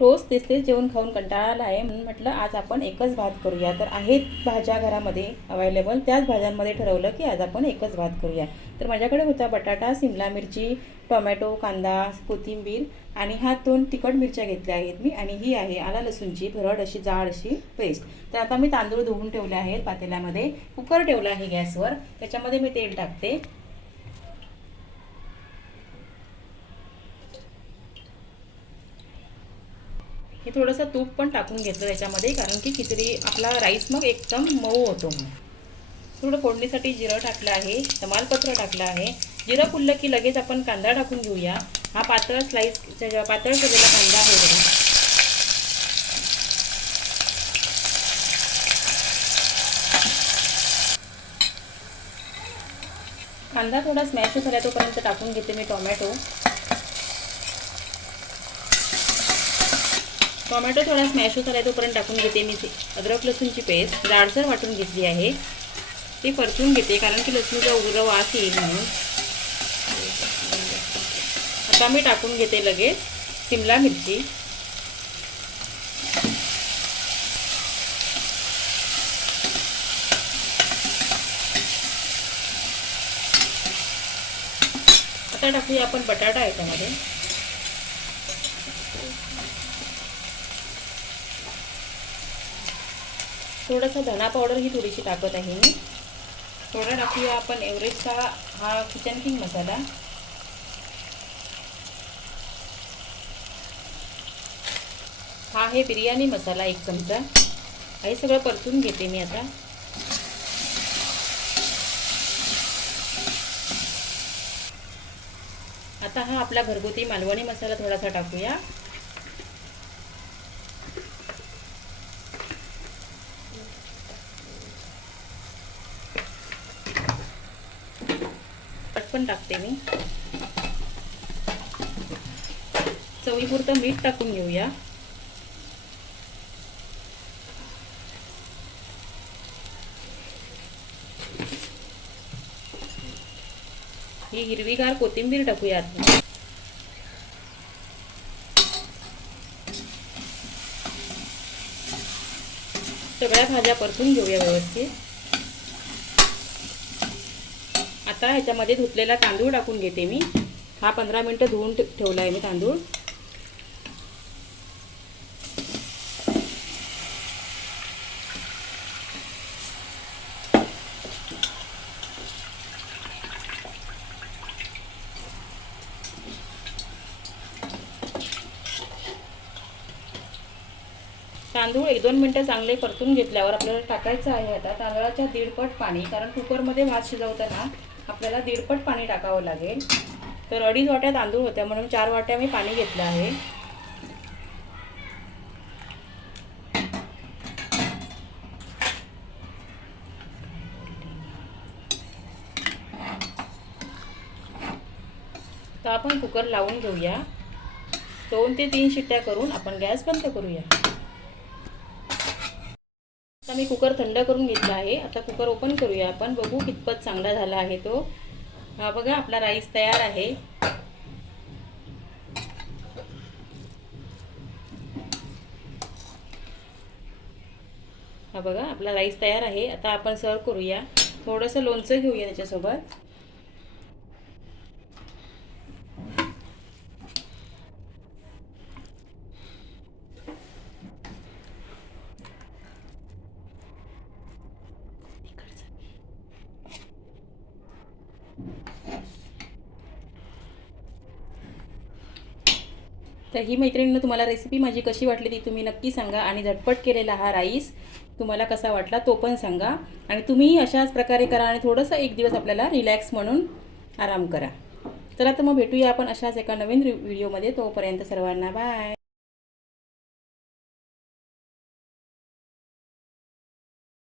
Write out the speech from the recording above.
रोज तेच तेच जेवण खाऊन कंटाळा आला आहे म्हणून म्हटलं आज आपण एकच भात करूया. तर आहेत भाज्या घरामध्ये अवेलेबल त्याच भाज्यांमध्ये ठरवलं की आज आपण एकच भात करूया. तर माझ्याकडे होता बटाटा सिमला मिरची टोमॅटो कांदा कोथिंबीर आणि ह्या दोन तिखट मिरच्या घेतल्या आहेत मी आणि ही आहे आला लसूणची भरड अशी जाड अशी पेस्ट तर आता मी तांदूळ धुवून ठेवले आहेत पातेल्यामध्ये. कुकर ठेवला आहे गॅसवर. त्याच्यामध्ये मी तेल टाकते. हे थोडंसं तूप पण टाकून घेतलं त्याच्यामध्ये कारण की खिचडी आपला राईस मग एकदम मऊ होतो. मग थोडं फोडणीसाठी जिरं टाकलं आहे तमालपत्र टाकलं आहे. जिरं फुललं की लगेच आपण कांदा टाकून घेऊया. हा पातळ स्लाईस पातळ केलेला कांदा आहे बघा. कांदा थोडा स्मॅश झाला तोपर्यंत टाकून घेते मी टोमॅटो. टोमॅटो थोडा स्मॅश होत आला तोपर्यंत टाकून घेते मी अद्रक लसूणची पेस्ट. जाडसर वाटून घेतली आहे. ती परतून घेते कारण की लसूणचा उग्र वास येईल म्हणून. आता मी टाकून घेते लगेच शिमला मिरची. आता टाकूया आपण बटाटा याच्यामध्ये. थोडासा धना पावडर ही थोडीशी टाकत आहे मी. थोडा टाकूया आपण एव्हरेजचा हा किचन किंग मसाला. हा आहे बिर्याणी मसाला एक चमचा. हे सगळं परतून घेते मी आता. आता हा आपला घरगुती मालवणी मसाला थोडासा टाकूया. पण टाकते मी. चवीपुरतं मीठ टाकून घेऊया. ही हिरवीगार कोथिंबीर टाकूया सगळ्या भाज्या परतून घेऊया व्यवस्थित. आता ह्याच्यामध्ये धुतलेला तांदूळ टाकून घेते मी. हा पंधरा मिनटं धुवून ठेवला आहे मी तांदूळ. तांदूळ एक दोन मिनटं चांगले परतून घेतल्यावर आपल्याला टाकायचं आहे आता तांदळाच्या दीडपट पाणी कारण कुकरमध्ये भात शिजवताना आपल्याला दीडपट पाणी टाकावं लागेल. तर अडीच वाट्या तांदूळ होत्या म्हणून चार वाट्या मी पाणी घेतलं आहे. तर आपण कुकर लावून घेऊया. दोन ते तीन शिट्ट्या करून आपण गॅस बंद करूया. आता मी कुकर थंड करून घेतला आहे. आता कुकर ओपन करूया आपण. बघू कितपत चांगला झाला आहे तो. हा बघा आपला राईस तयार आहे. हा बघा आपला राईस तयार आहे. आता आपण सर्व करूया. थोडंसं लोणचं घेऊया त्याच्यासोबत. तर ही मैत्रिणीनं तुम्हाला रेसिपी माझी कशी वाटली ती तुम्ही नक्की सांगा आणि झटपट केलेला हा राईस तुम्हाला कसा वाटला तो पण सांगा. आणि तुम्ही अशाच प्रकारे करा आणि थोडंसं एक दिवस आपल्याला रिलॅक्स म्हणून आराम करा. चला तर मग भेटूया आपण अशाच एका नवीन व्हिडिओमध्ये तोपर्यंत सर्वांना बाय